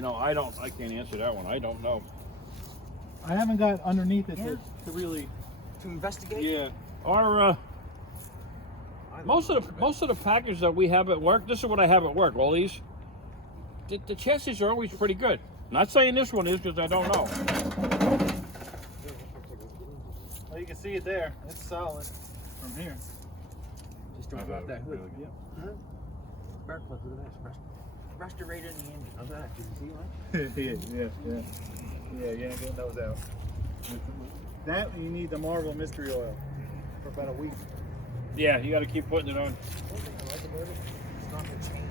You know, I can't answer that one. I don't know. I haven't got underneath it to really investigate. Yeah. Our most of the Packards that we have at work, this is what I have at work. All these, the chassis are always pretty good. Not saying this one is because I don't know. well, you can see it there. It's solid from here. Just don't drop that hood. Yep. Spark plug, look at that. Restorated in the engine. How's that? Did you see that? yeah, you ain't getting those out. That you need the Marvel Mystery Oil for about a week. Yeah, you got to keep putting it on. It's not the chain.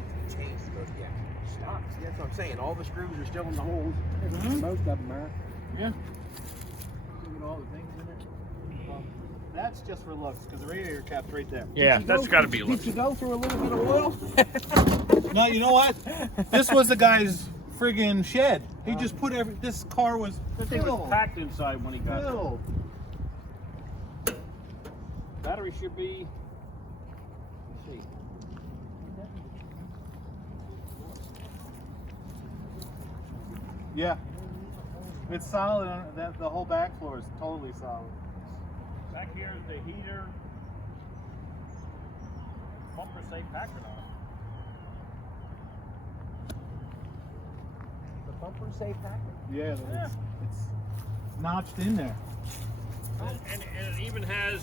Nothing's changed. Yeah, stock. See, that's what I'm saying. All the screws are still in the holes. Most of them are. Yeah. Look at all the things in it. Well, that's just for looks because the radiator cap's right there. Yeah, that's got to be. Did you go through a little bit of oil? No, you know what? This was the guy's friggin' shed. He just put this car was The thing was packed inside when he got there. filled. Battery should be. Let's see. Yeah. It's solid. The whole back floor is totally solid. Back here is the heater. Bumper say Packard on it. The bumper say Packard. Yeah, it's notched in there. And it even has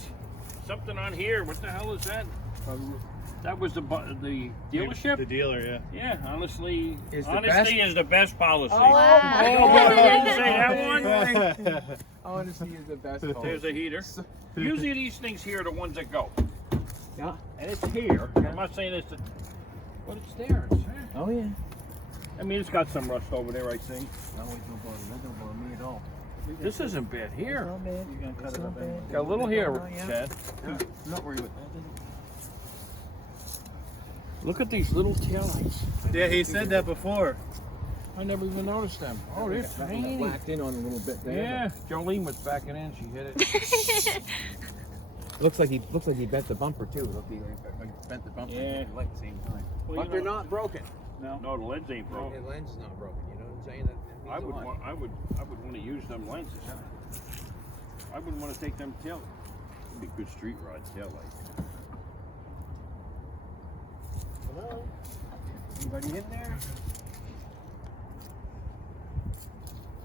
something on here. What the hell is that? That was the dealership? The dealer, yeah. Yeah, honestly, Is the honesty is the best policy. Oh, I didn't say that one. Honesty is the best. There's a heater. Usually these things here are the ones that go. Yeah. And it's here. I'm not saying it's but it's there. It's there. Oh yeah. I mean, it's got some rust over there, I think. That don't bother me at all. This isn't bad here. Not bad. You're gonna cut it up anyway. Got a little here, Yeah. Chad. Yeah. I'm not worried with that. Look at these little taillights. Yeah, he said that before. I never even noticed them. Oh, they're tiny. Blacked in on a little bit there. Yeah, Jolene was backing in. She hit it. Looks like he bent the bumper too. Look, he bent the bumper. Yeah. And the light at the same time. Well, But you they're know- not broken. No. No, the lens ain't broken. The lens is not broken. You know what I'm saying? That I means would a lot. want to use them lenses. I wouldn't want to take them tail. It'd be a good street rod tail light. Hello? Anybody in there?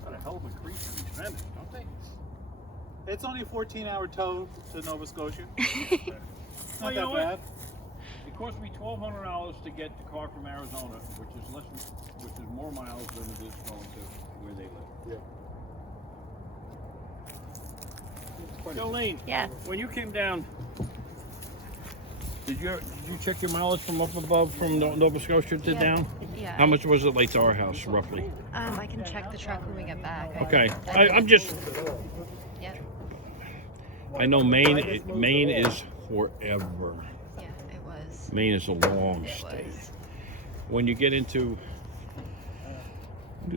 Got a hell of a crease in these fenders, don't they? It's only a 14-hour tow to Nova Scotia. Well, Not you know that what? bad. It cost me $1,200 to get the car from Arizona, which is more miles than it is going to where they live. Jolene, Yeah. when you came down, did you check your mileage from up above from Nova Scotia to down? Yeah. How much was it like to our house, roughly? I can check the truck when we get back. Okay, I'm just. Yeah. I know Maine is forever. Yeah, it was. Maine is a long It state. was. When you get into